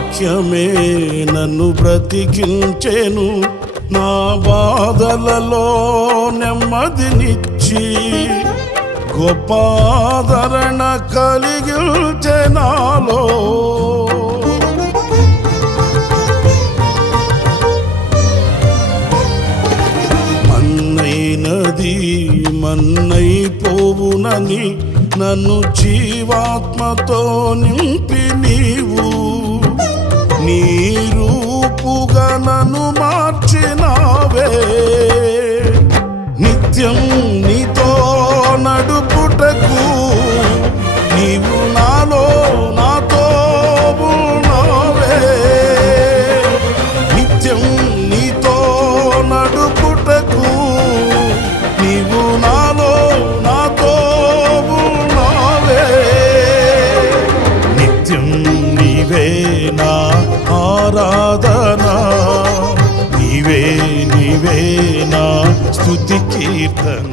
వాక్యమే నన్ను బ్రతికించెను, నా బాధలలో నెమ్మదినిచ్చి గొప్ప ఆదరణ కలిగించె నాలో. మన్నైనది మన్నైపోవునని నన్ను జీవాత్మతో నింపి నీవు నీ రూపుగా నన్ను మార్చినావే. నిత్యం నీతో నడుపుటకు నీవు నాలో నాతో ఉన్నావే. నిత్యం నీతో నడుపుటకు నీవు నాలో నాతో ఉన్నావే. నిత్యం నీవే నా ఆరాధన, నీవే నీవే నా స్తుతి కీర్తన.